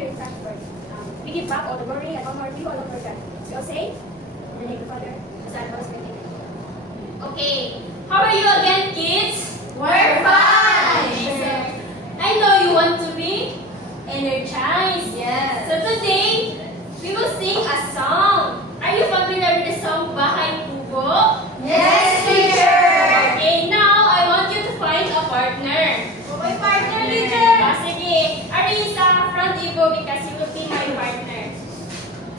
here in Frankfurt. We give back all the worry and all our people all over that. So I'll say, in the name of the Father, the Son, and the Holy Spirit. Okay. How are you again, kids? We're fine! I know you want to be energized. Yes. So today, we will sing a song. Are you familiar with the song Bahay Kubo? Yes, teacher! Okay, now I want you to find a partner. My partner, teacher! Sige, Arisa, front Ibo because you will be my partner.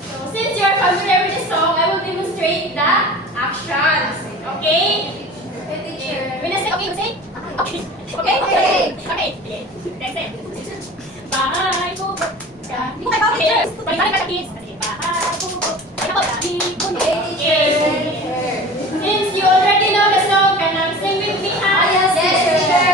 So since you are familiar with the song, I will demonstrate the actions. Okay? Okay, teacher. When I say okay, you say? Okay. Okay. Okay. Okay. Next time. Bahay Kubo. Hindi ko kayo kids. Balik ka kids. Bahay Kubo. Okay, teacher. Since you already know the song, can you sing with me? Yes, teacher.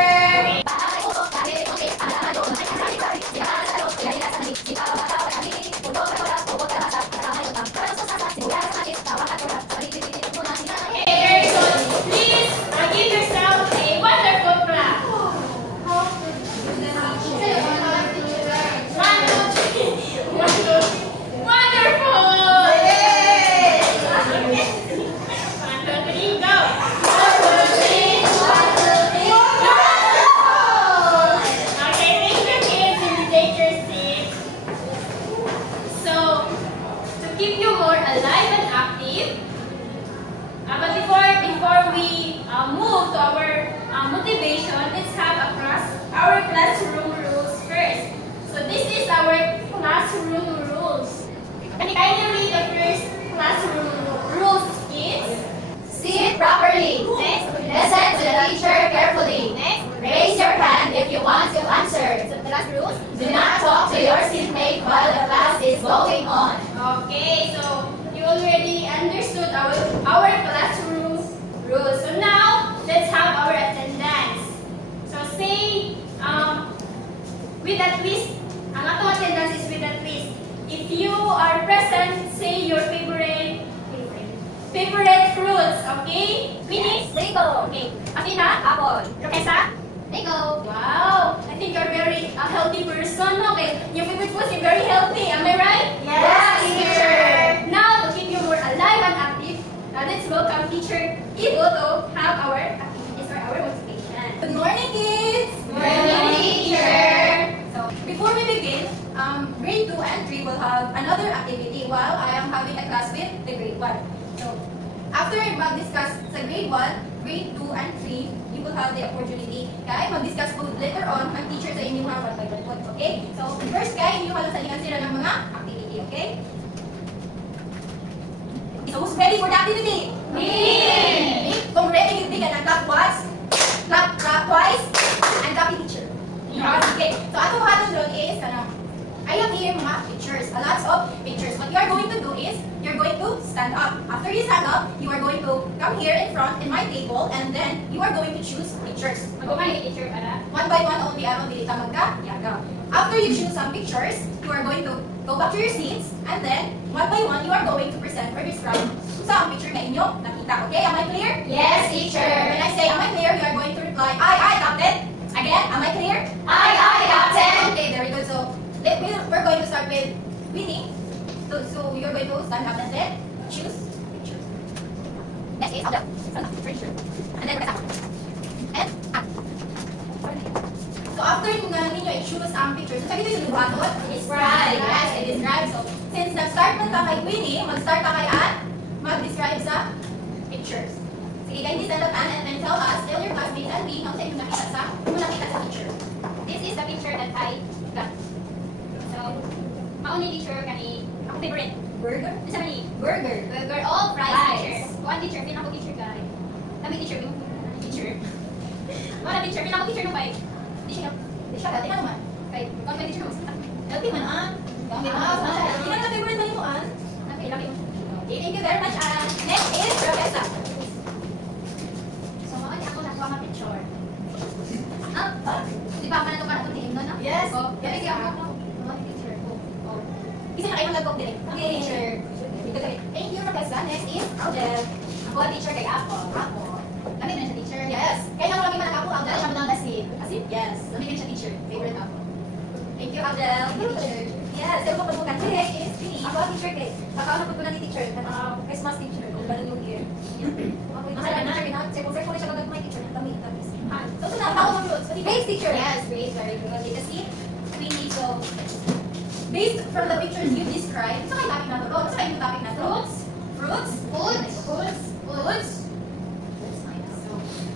Move to our motivation, let's have our classroom rules first. So this is our classroom rules. Can you kindly read the first classroom rules, kids? Sit properly. Next. Listen to the teacher carefully. Next. Raise your hand if you want to answer. So the last rules. Do not talk to your seatmate while the class is going on. Okay, so you already understood our classroom rules. So now let's have our attendance. So say with a twist. Ang atong attendance is with a twist. If you are present, say your favorite fruits. Okay? Winnie? Mango. Okay. Athena? Apple. Rokesa? Mango. Wow! I think you're very healthy person. Okay, your favorite foods are very healthy. Am I right? Yes, teacher. Now, to keep you more alive and active, let's welcome teacher Ivo to have our activities or our motivation. Good morning, kids! Good morning, teacher. So, before we begin, grade 2 and 3 will have another activity while I am having a class with the grade 1. So, after mag-discuss sa grade 1, grade 2 and 3, you will have the opportunity kaya mag-discuss po later on ang teacher sa inyong mga one-by-one. Okay? So, first kaya inyo halusalingan sila ng mga activity. Okay? So, who's ready for the activity? Me! Kung ready, you bigyan ng clap once, clap twice, and copy teacher. Okay. So, atong hatong doon is, I have here mga pictures, a lot of pictures. What you are going to do is, you're going to stand up. After you stand up, you are going to come here in front in my table, and then you are going to choose pictures. Magpapay teacher para? One by one only, aron dili ta magka-yaga. After you choose some pictures, you are going to go back to your seats, and then, one by one, you are going to present or describe sa ang picture na inyo nakita. Okay? Am I clear? Yes, teacher. When I say, am I clear, you are going to reply, I, Captain. Again, am I clear? Aye, Captain. Okay, very good. So, we're going to start with Winnie. So you're going to stand up and then choose pictures. Next is up. Picture. And then press up. And up. So after ninyo i-choose ang pictures, so sabi dito yung buhaton? Describe. Yes, i-describe. So, since nag-start na ta kay Winnie, mag-start na kay Ann, mag-describe sa pictures. Sige, guys, stand up Ann and then tell your classmates and me, kung sa inyo nakita sa picture. This is the picture that I got. So, mauni teacher kani ako favorite. Burger? Isa man ni? Burger. Burger all fries Fries. teacher. One teacher, pinako teacher guy. Kami teacher, teacher. Wala teacher, pinako teacher nung kay. Di siya Dati naman. kay kon kay teacher mo. Healthy man, Ann. Healthy man. Ilan na favorite na mo, Ann? Okay, laki mo. Okay, thank you very much, Ann. Next is Rebecca. So, mauni ako nakuha nga picture. Di ba man ito para kuntiin no? Yes. Oh, kaya siya ako. Teacher ko. Oh. Isa na kayo mag-book direct. Okay, teacher. Thank you, Rebecca. Next is Aldel. Ako ang teacher kay Apo. Apo. Lami na siya teacher. Yes. Kaya lang lagi man ako, Dahil Aldel. siya mo ng asin. Asin? Yes. Lami na siya teacher. Favorite Apo. Thank you, Aldel. Thank you, teacher. Yes, pero kung pagbukan. Hey, it's me. Ako ang teacher kay. Kakaano po na ni teacher. Christmas teacher. Kung ba yung year. Ako yung teacher. Check ko siya kagad my teacher. Kami. So, ito na ako ng roots. Base teacher. Yes, base. Very good. Okay, kasi we need to, based from the pictures you described, ito kayo topic na to. Ito kayo topic na to. Fruits. Foods.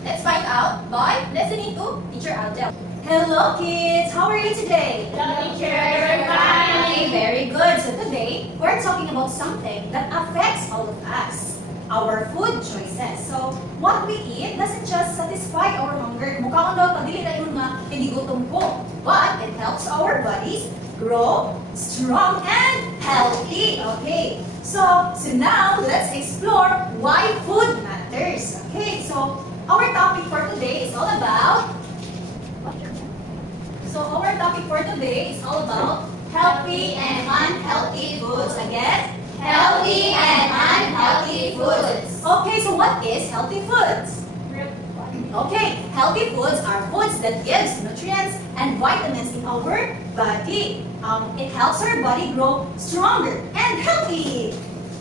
Let's find out by listening to Teacher Aldel. Hello kids, how are you today? Hello, teacher. We're fine. Okay, very good. So today, we're talking about something that affects all of us. Our food choices. So, what we eat doesn't just satisfy our hunger. Mukha daw, pagdili na yun nga, hindi gutom po. But it helps our bodies grow strong and healthy. Okay, so now, let's explore why food matters. Okay, so our topic for today is all about healthy and unhealthy foods. Again, Healthy and unhealthy foods. okay, so what is healthy foods? Okay, healthy foods are foods that gives nutrients and vitamins in our body. It helps our body grow stronger and healthy.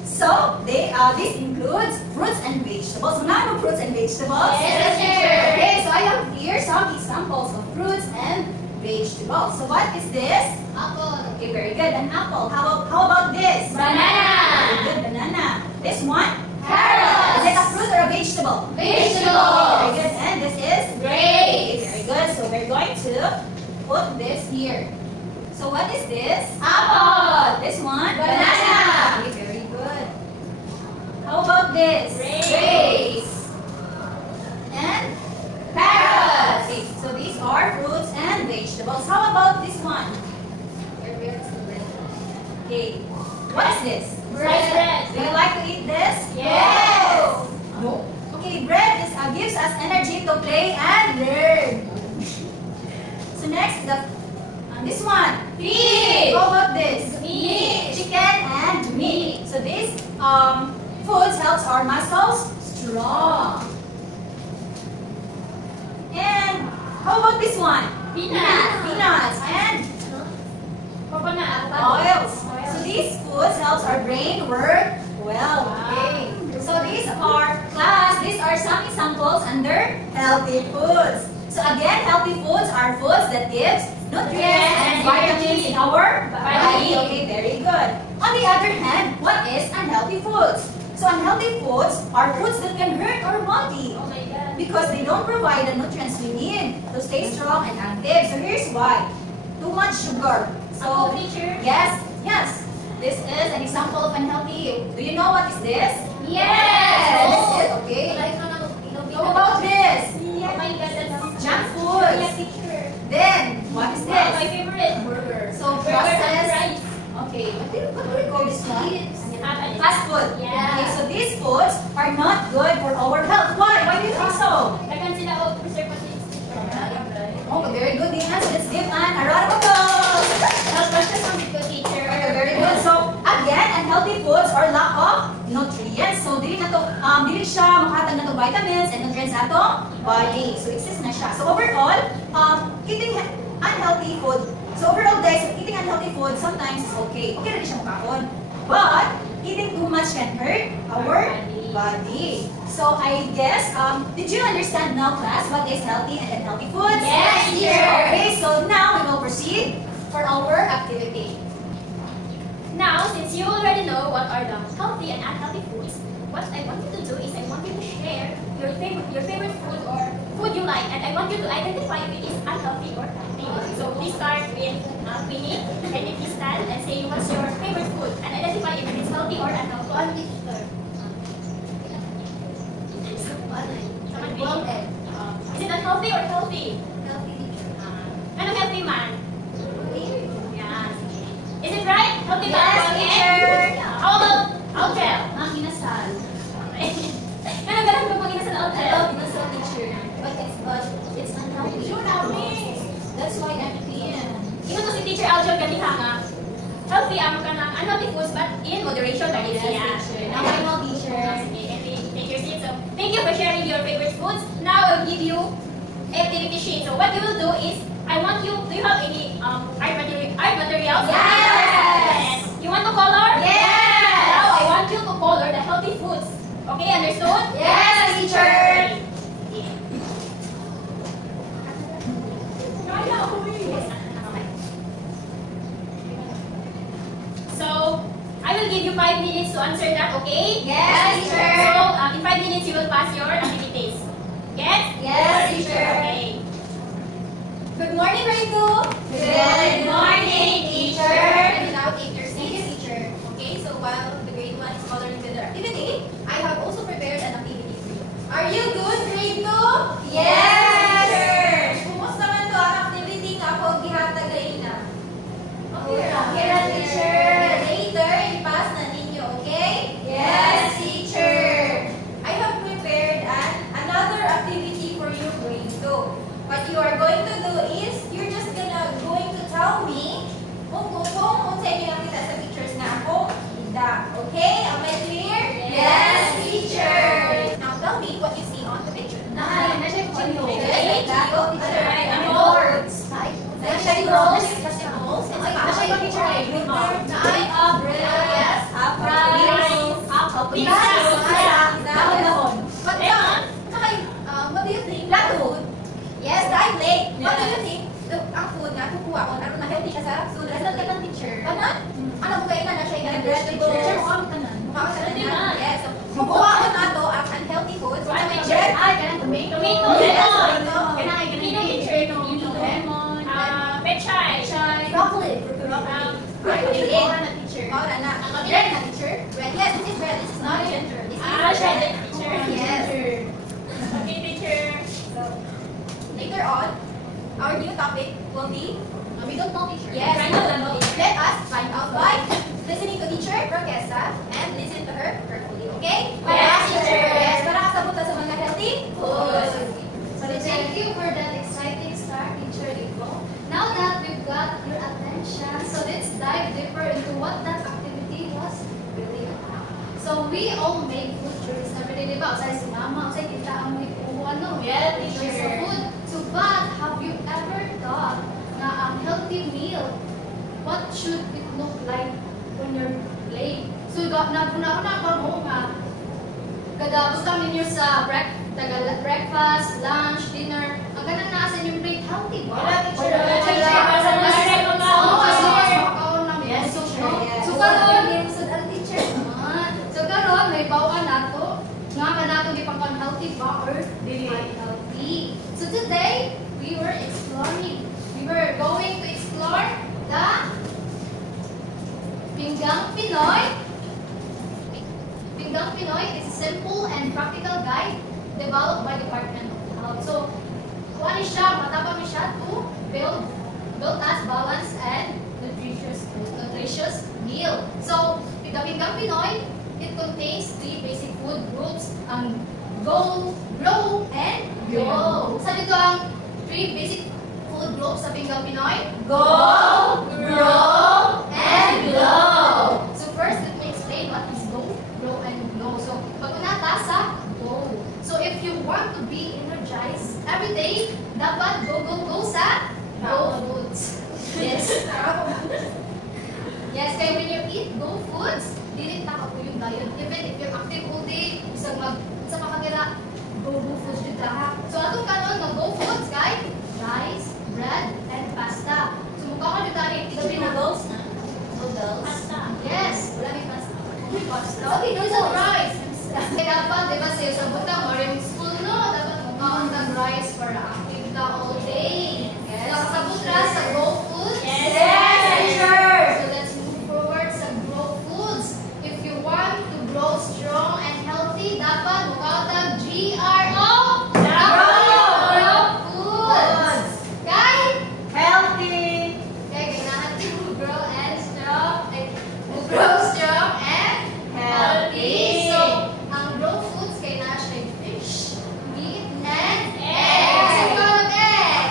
So, this includes fruits and vegetables. So, now fruits and vegetables. Yes, teacher. Okay, so I have here some examples of fruits and vegetables. So, what is this? Apple. Okay, very good. An apple. How about this? Banana. Very good, banana. This one? Carrots. Is it a fruit or a vegetable? Vegetables. Very good. And this is? Grapes. Very good. So we're going to put this here. So what is this? Apple. This one? Banana. Okay, very good. How about this? Grapes. And? Carrots. Okay, so these are fruits and vegetables. How about this one? Okay. What is this? Bread. Do you like to eat this? Yes. No. Okay, bread gives us energy to play and learn. So next is this one. Pig. How about this? Meat. Chicken and meat. So these foods helps our muscles strong. And how about this one? Peanuts. Peanuts and Coconut. oils. So these foods helps our brain work well. Okay. So these are some examples under healthy foods. So again, healthy foods are foods that gives nutrients and vitamins in our body. Okay, very good. On the other hand, what is unhealthy foods? So unhealthy foods are foods that can hurt our body Oh my God. because they don't provide the nutrients we need to stay strong and active. So here's why. Too much sugar. So Teacher. yes. This is an example of unhealthy. Do you know what is this? Yes. This is okay. How about this? Oh my God, that's Junk Yeah, foods. teacher. Then what is My this? favorite burger. So Burger and processed. rice. Okay. What do we call this one? Fast Fast food. Yeah. Okay. So these foods are not good for our health. Why? Why do you think so? Dagan sila o preservatives. Oh, very good, Dina. So let's give a round of applause. That's some good teacher. Okay, very good. So again, unhealthy foods are lack of nutrients. So dili siya makahatag na to vitamins and nutrients ato body. So exist na siya. So overall, eating unhealthy food. So overall guys, eating unhealthy food sometimes is okay. Okay rin siya makakon. But eating too much can hurt our body. So I guess, did you understand now class what is healthy and unhealthy foods? Yes, teacher. Okay, so now we will proceed for our activity. Now, since you already know what are the healthy and unhealthy foods, what I want you to do is I want you to share your favorite food or food you like, and I want you to identify if it is unhealthy or healthy. So please start with Queenie. Can you please stand and say what's your favorite food and identify if it is healthy or unhealthy? Someone Queenie. Is it unhealthy or healthy? Ano healthy man? Yeah. Is it right? Healthy man? Yes, Okay. teacher. How about Altel? Ang inasal. Ano ganun pag mag-inasal I Altel? love inasal teacher. But it's unhealthy. That's why I'm clean. Ito to si Teacher Aljo ganiha nga. Healthy ang kanang unhealthy foods but in moderation lagi siya. Now I know teacher. Okay, take your seat. So, thank you for sharing your favorite foods. Now I'll give you activity sheet. So what you will do is, I want you, do you have any art materials? Yes! Okay, understood? Yes, teacher. So, I will give you 5 minutes to answer that, okay? Yes, teacher. So, in 5 minutes, you will pass your activities. Get? Yes, teacher. Okay. Good morning, grade 2. Good morning, teacher. And now take your seats, teacher. Okay, so while the grade 1 is coloring with their activity, I have also prepared an activity for you. Are you good, grade 2? Yes, teacher. Kumusta man to ang activity nga ako gihatag na? Okay ra, teacher. Later, ipas na ninyo, okay? Yes, teacher. I have prepared another activity for you, grade 2. What you are going to do is, you're just going to tell me kung unsa inyo nakita sa pictures na ako ida. Okay? Am I clear? Yes, teacher. Now tell me what you see on the picture. Nasa yung chino. Okay, Chico, teacher. Boards. Nasa yung rolls. Nasa yung rolls. Nasa yung picture ay Naay Yes. apple. Dahon-dahon. But what do you think? Food? Yes, dahil plate. What do you think? Ang food nga, kukuha ko, na healthy siya sa food. Teacher. Kanan? Ano ko kayo na siya yung vegetables? Teacher, mukha ka na. Mukha ko sa kanan. Yes. So, kukuha ko na to ang unhealthy foods. Ay, may Check. Ay, ganang tomato. Tomato, Yes, lemon. tomato. Ganang teacher, lemon. Pechay. Broccoli. Green. na, teacher. Ora na. Red na, teacher. Red. Yes, this is red. This is not ginger. This is Shredded, teacher. Yes. Okay, teacher. So, later on, our new topic will be We don't know, teacher. yes. Find out ano. Let us find out by listening to teacher Roquesa and listen to her carefully. Okay? Yes, teacher. Yes, para kasabot sa mga healthy foods. So thank you for that exciting start, Teacher Rico. Now that we've got your attention, so let's dive deeper into what that activity was really about. So we all make food choices every day, diba? Usay si mama, usay kita ang may ano, Yeah, choice teacher. of food. So but have you ever thought na ang healthy meal, what should it look like on your plate? So naguna-una mo nga kadabot kami niyo sa breakfast, lunch, dinner. Ang ganang nasa inyong plate, healthy ba? Wala, teacher. Wala, teacher. Wala, teacher. Oo, kasi mas makakaon namin. Yes, So, teacher. no? Yes. So, karon, teacher. so karon, may bawaan nato. Nga ka nato di pang healthy ba or unhealthy. So today, we were exploring. We were going to explore the Pinggang Pinoy. Pinggang Pinoy is a simple and practical guide developed by the Department of Health. So, kuha siya, matapang siya to build us balanced and nutritious meal. So, with the Pinggang Pinoy, it contains 3 basic food groups, ang go, grow, and glow. Sa dito ang 3 basic food groups sa Pinggang Pinoy? Go, grow, and glow. So first, let me explain what is go, grow, and glow. So, pag-una ta sa go. So if you want to be energized every day, dapat go sa go foods. Yes. Yes, kaya when you eat go foods, dili ta ka po yung diet. Even if you're active all day, isang sa makakira, go foods dito ha. So atong kanon ng go foods, guys, rice, bread, and pasta. So mukha ka dito rin, Sabi na goals na. noodles. Pasta. Yes. Wala may pasta. Pasta. Okay, there's a rice. Kaya dapat, di ba, sa butang or yung school, no? Dapat mukhaon ng rice para active ka all day. Yes. So, kasabot na sa go foods. Yes, teacher. So, let's move forward sa grow foods. If you want to grow strong and healthy, dapat mukhaon ng GRO. Grow foods. Guys, Healthy. kaya kailangan to grow and strong. Grow strong and healthy. So, ang grow foods kay na siya yung fish, meat, and eggs. Sino ka ng egg?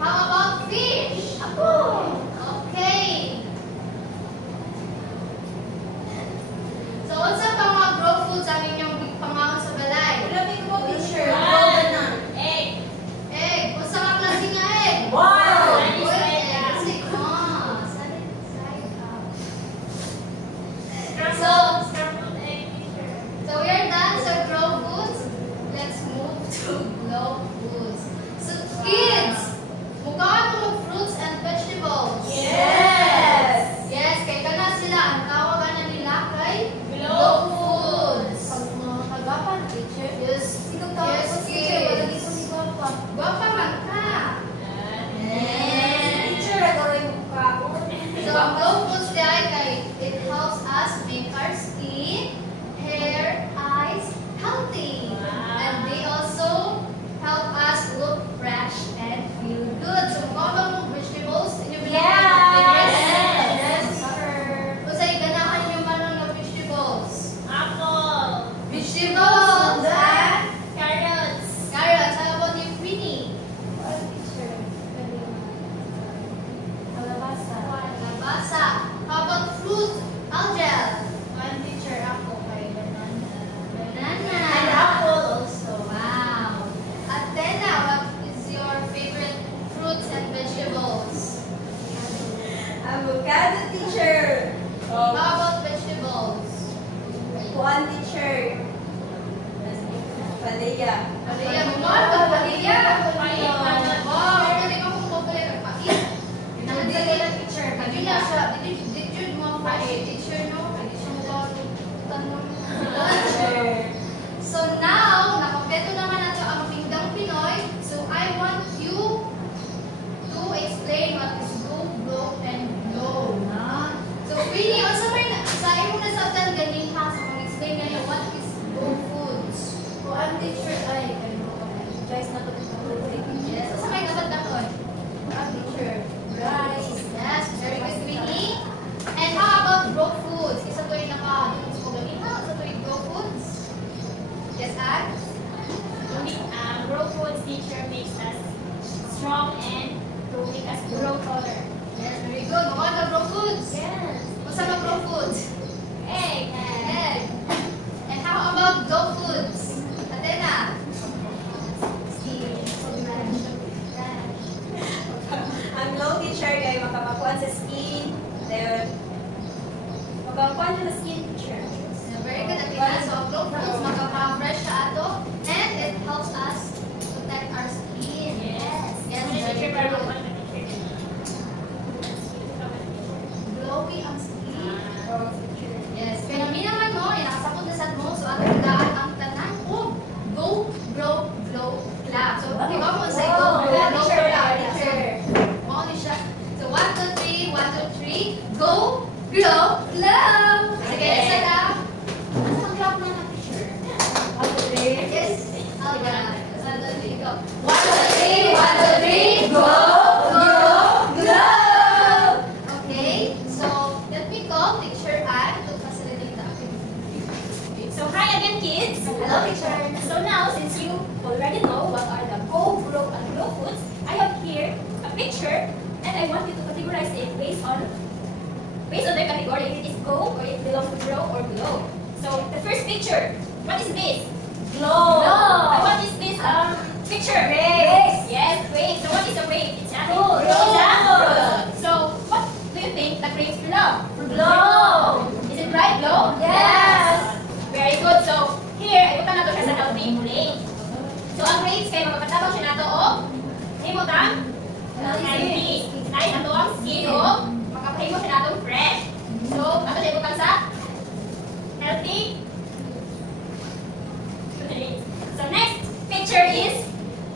How about fish? Okay. So, unsa pa mga grow foods ang inyong pangaon sa balay? grow foods. So kids, mukhaan mo mag fruits and vegetables. Yes! Yes, kay kana sila ang tawagan na nila kay grow foods. Mga kagapan, teacher. Yes, Sinong tawag yes, po si teacher? Wala kids. dito ni Gwapa. Gwapa man ka. Teacher, adoro yung mukha ko. So ang grow foods dahil kay it helps us make our skin, hair, eyes healthy. And they also help us look fresh and feel good. So mukhaan ba mo vegetables? Inyo Yes! Yes, sir. Kung sa'yo ganahan ninyo manong ng vegetables. Apple. Vegetables and Carrots. carrots. How about you, Queenie? Teacher. Kalabasa. Kalabasa. How about fruit? Angel. One teacher ako kay banana. Banana. And apple also. Wow. Athena, what is your favorite fruits and vegetables? Avocado, teacher. How about vegetables? One teacher. Palaya. Palaya. Mamahal ka, palaya. Wow, galing akong mabalik ang pait. Nagdali ng teacher Hindi na siya. Did you mga fresh teacher, no? Hindi siya mukha tanong. So now, nakompleto naman nato ang Pinggang Pinoy. So I want you to explain what is go, blow, and blow. So Queenie, also may sa imo na sa tan ganing ha sa mag-explain ganyan what is go foods. One teacher. Ay, kayo mo. Guys, napatutuloy. Yes, sa may dapat daton. One teacher. Rice. Yes, very good, Queenie. And how about raw foods? Isa to yung naka-dunis mo ganin ha? Isa to yung raw foods? Yes, Ag? Grow foods teacher makes us strong and to make us grow taller. Yes, very good. Mukha ka raw foods. Yes. What's about raw foods? Egg. Egg. And how about dough foods? Athena? Ang glow teacher kay makapakuan sa skin. Then, makapakuan sa skin teacher. Yeah, very good, Athena. So, ang dough foods, makaka-fresh sa ato. And it helps us protect our skin. Yes. Yes, Teacher, very pero good. one teacher. Glowy ang skin. Oh, teacher. Yes. Kaya namin naman mo, nakasapot na sa mo. So, ato daan ang tanan. Oh, go, grow, glow, clap. So, di ba mo say go, grow, Wala, glow, teacher. clap? Teacher. Mo ni siya. So, 1, 2, 3, 1, 2, 3. Go, glow, clap. Sige, isa lang. Ang clap na na, teacher. Yes. Oh, yeah. 1, 2, 3, go. 1, 2, 3, 1, 2, 3, go, glow. Okay. So, let me call teacher Anne to facilitate the activity. So hi again, kids. Hello, teacher. So now, since you already know what are the go, grow, and glow foods, I have here a picture, and I want you to categorize it based on the category. If it is go, or it belongs to grow or glow. So the first picture, what is this? Glow. And what is this picture? Grapes. Yes, grapes. So what is a grape? It's a Fruit. It's a fruit. So what do you think the grapes belong? Glow. Is it right, glow? Yes. Very good. So, here, ibutan na to siya sa healthy mulay. So, ang grapes kay magpatabang siya na to o himutang healthy. Nice na to ang skin o makapahimo siya na to fresh. So, ato siya ibutang sa healthy. So, next picture is,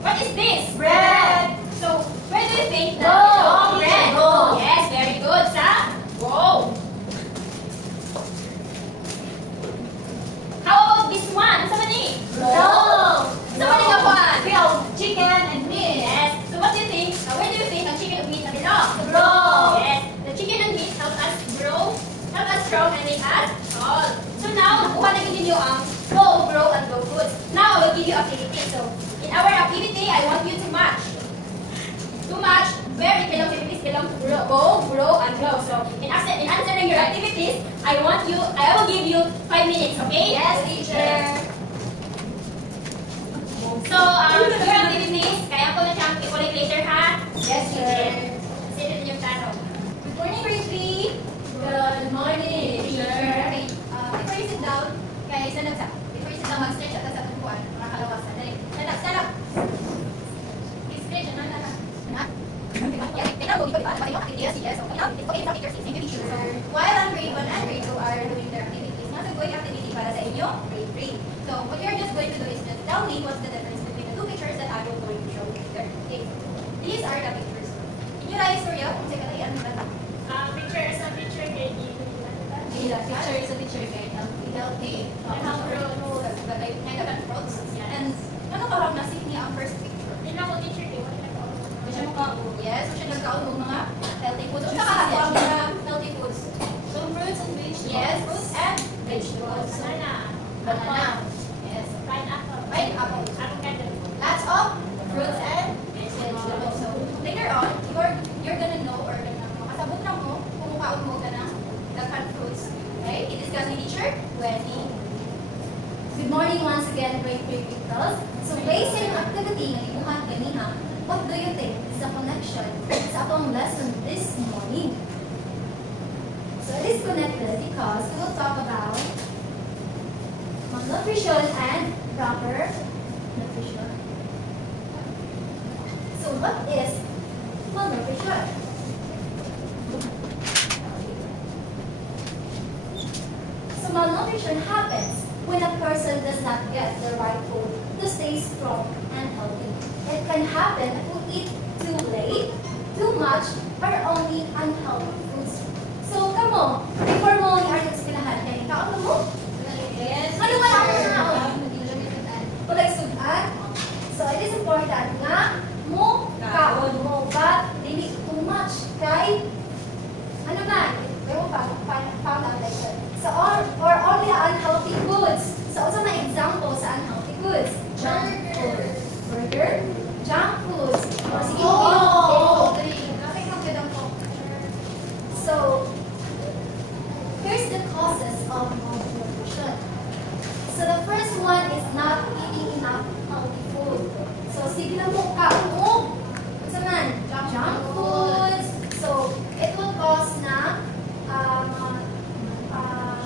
what is this? Bread. So, where do you think that Go. belongs? Bread. Go. Yes, very good. Sa go. How about this one? Sa mani? Glow. Sa mani nga one? Grilled chicken and meat. Yes. So what do you think? Where do you think ang chicken and meat na belong? Grow. Yes. The chicken and meat help us grow, help us strong, and make us tall. So now, nakuha na ninyo ang go, grow, and grow foods. Now, I will give you activity. So, in our activity, I want you to match. To match where it belongs, if it belongs to go, grow, and grow. So, in answering your activities, I will give you 5 minutes, okay? Yes, teacher. So, your activities, kaya ko na siyang i-collect later, ha? Yes, sir. Send it in your channel. Good morning, grade 3. Good morning, teacher. Okay, before you sit down, before you sit down, mag-stretch at sa tubuan, mga kalawasan. Dali, stand up, stand up. So what you're just going to do is just tell me what's the difference between the two pictures that I will going to show you there. Okay. These are the pictures. Inyo na istorya kung sa kalayan ba? Picture is a picture guide. Yeah, picture is a picture guide. Healthy. But I kind of approach. And ano parang nasip niya ang first picture? Yun ako teacher guide. Siya yes, so siya nagkaon ng mga healthy foods. So nakahato ang mga healthy foods. So fruits and vegetables. Yes, fruits and vegetables. Banana. Banana. Yes. Pineapple. Pineapple. Avocado. Lots of fruits and vegetables. So later on, you're gonna know or makasabot na mo kung mukhaon mo ka na daghan fruits. Okay? I-discuss ni teacher when Good morning once again, grade 3 pupils. So based on activity na imuhan kanina, what do you think is the connection sa atong lesson this morning? So it is connected because we will talk about malnutrition and proper nutrition. So what is malnutrition? So malnutrition happens when a person does not get the right food to stay strong and healthy. It can happen if we eat too late, too much, or only unhealthy foods. So come on, before mo ni Arnold Spilahan, kaya ikaw ano mo? yes. Ano ba ang mga Kulay sudan. So it is important nga mo kaon mo, but dili too much kay ano man, pero found out like that. So or only unhealthy foods. So also my example sa unhealthy foods. Junk food. Burger. Junk foods. Or sige, so here's the causes of malnutrition. So the first one is not eating enough healthy food. So sige na mo ka mo. What's man? Junk foods. So it will cause na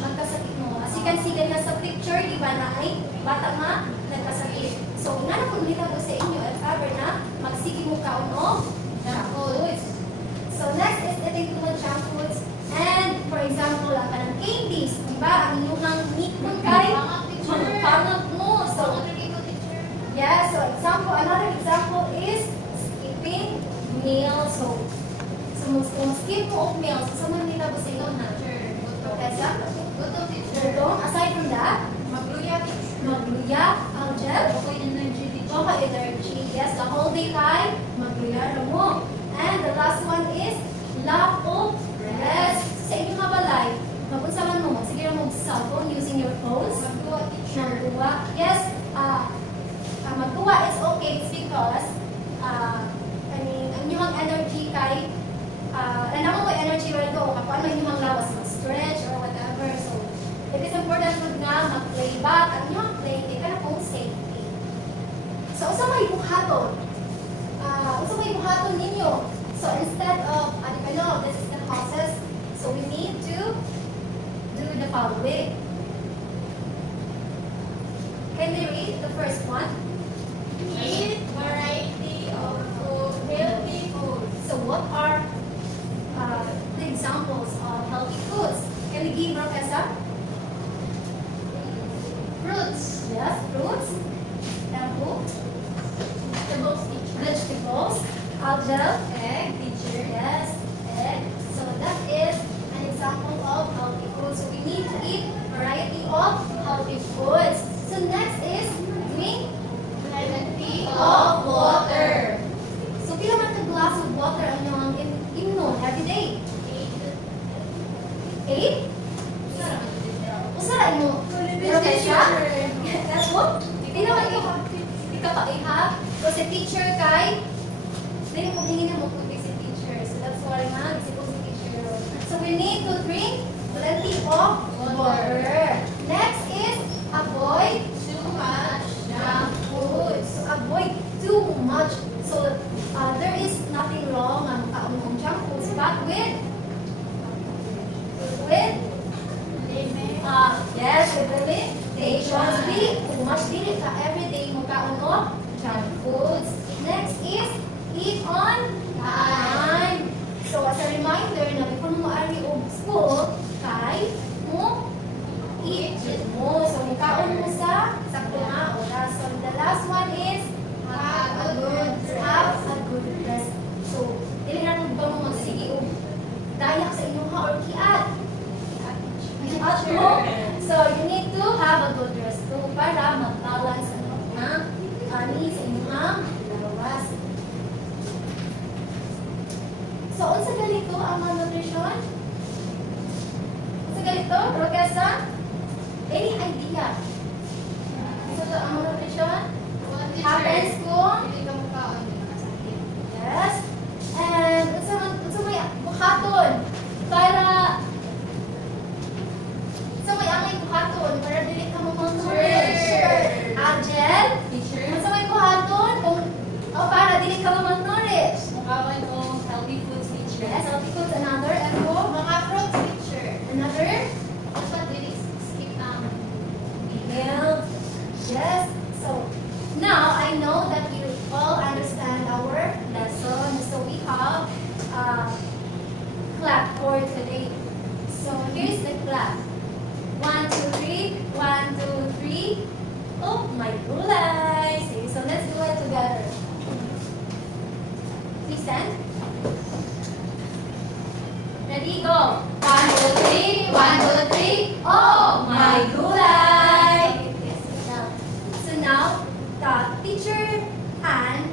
magkasakit mo. As you can see ganyan sa picture, di ba na ay bata nga nagkasakit. So nga na kung nila ko sa inyo, if ever na magsige mo ka no junk foods. So next is eating too much junk foods. And for example, ang kanang candies, di ba? Ang inyong meat mo kay pangap mo. So yeah, so another example is skipping meals. So kung skip mo of meals, so man nila ko sa inyo na. Aside from that, magluya, algel, okay energy. Yes, the whole day kay magluya mo. And the last one is lack of rest. Sa inyo nga balay, mapunsa man mo, sige mo cellphone using your phones. Magduwa. Yes, magduwa is okay. It's because, ang inyong energy kay, naman mo energy right go, kapag may inyong lawas, mag-stretch or whatever. So, it is important po nga mag-play back. Ang inyong play, di ka na pong safety. So, usa may buhaton. Ninyo. So, instead of, this is the process. So, we need to do the following. Can they read the first one? Eat variety of food, healthy food. So, what are the examples of healthy foods? Can we give Professor? Fruits. Yes, fruits. Vegetables. Algel. Egg. Teacher. Yes, egg. So that is an example of healthy foods. So we need to eat variety of healthy foods. So next is drink plenty of water. So pila man ka glass of water ang inyong inom every day? 8? Usara mo. Professor? That's what? Pila man ka pa-ihap? Kasi teacher kay hindi mo hingin mo kung si teacher. So that's why nga, si teacher. So we need to drink plenty of water. Next is avoid Too much junk food. So avoid too much. So there is nothing wrong ang kaunong junk foods, but with yes, with limitations. Too much dili ka everyday mo kauno junk foods. Next is eat on time. So as a reminder na before mo ari og school, kay mo eat mo. So mukaon mo sa ang malnutrition? Sa ganito, Roquesa? Any idea? So, ang malnutrition happens kung Hindi ka mukhaon, hindi ka sakit. yes. And unsa may buhaton para may buhaton para dili ka malnourished. Sure. Angel? Teacher? Unsa may buhaton kung para dili ka malnourished. Mukhaon ko healthy foods, teacher. Yes, healthy foods another and po Mga fruits, teacher. another Dapat dili skip milk. Yes. So now I know that you all understand our lesson. So we have clap for today. So here's the clap. 1, 2, 3. 1, 2, 3. Oh my gulay. See, so let's do it together. Please stand. Ready, go. 1, 2, 3. 1, 2, 3. Oh my gulay. Yes, so now the teacher and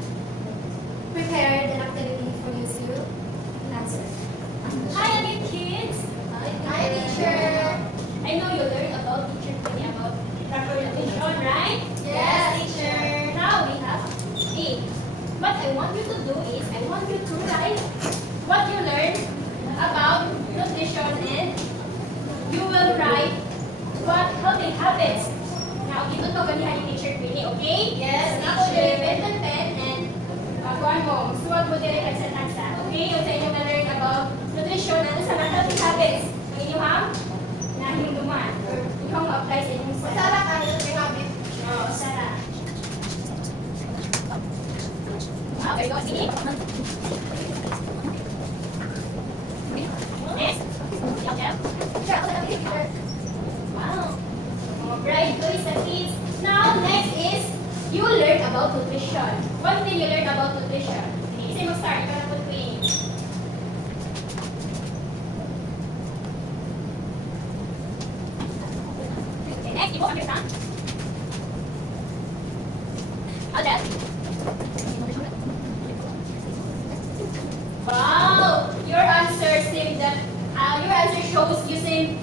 prepared an activity for you to answer. Hi again, kids. Hi, teacher. I know you learned about teacher Queenie about proper nutrition, right? Yes, teacher. Now we have A. What I want you to do is I want you to write what you learned about nutrition and you will write what healthy habits. Now, dito to ganihan ni Teacher Queenie, okay? Yes, Now, teacher. pen and pen and kuhaan mo. Suwag mo dire kag sa tansa, okay? Yung sa inyo na-learn about nutrition and sa mga healthy habits. Ang inyo ha? Nahinduman. Or ikaw ma-apply sa inyong sa... Masarap ang healthy habit. Oo, Sarah. Wow, very good. Sige. Next. Teacher. Wow. Alright, good sa kids. Now, next is you learn about nutrition. What did you learn about nutrition? Sige, mag-start. Ikaw na po, Queen. Okay, next, ibu ang kita. Alden. Wow! Your answer seemed that your answer shows you seem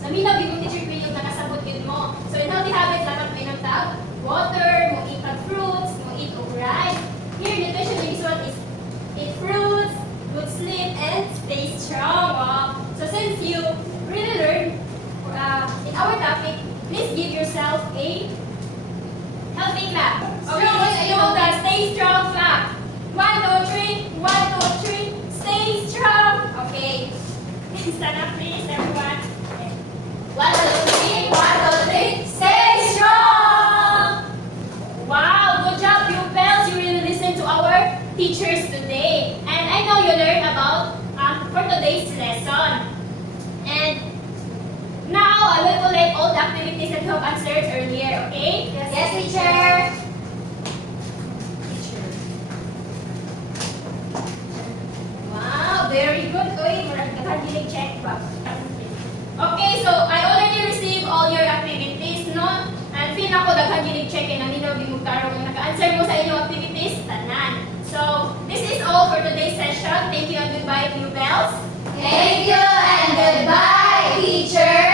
naminaw yung teacher ko yung nakasabot yun mo. So in healthy habits, dapat may tag water, mo eat of fruits, mo eat of rice. Here, nutrition in this one is eat fruits, good sleep, and stay strong. Wow. So since you really learned in our topic, please give yourself a healthy clap. Okay, you will stay strong clap. 1, 2, 3. 1, 2, 3. Stay strong. Okay. Stand up, please, everyone. 1, 2, 3. 1, 2, 3. Stay strong. Wow, good job, pupils. You really listened to our teachers today. And I know you learned about for today's lesson. And now I will collect all the activities that you have answered earlier, okay? Yes, teacher. Wow, very good. Uy, murag nakagilig check ba? Okay, so I already received all your activities, no? And feel ako nakagilig check and naminaw bimugtaro yung naka-answer mo sa inyong activities, tanan. So, this is all for today's session. Thank you and goodbye, pupils. Thank you and goodbye, teacher.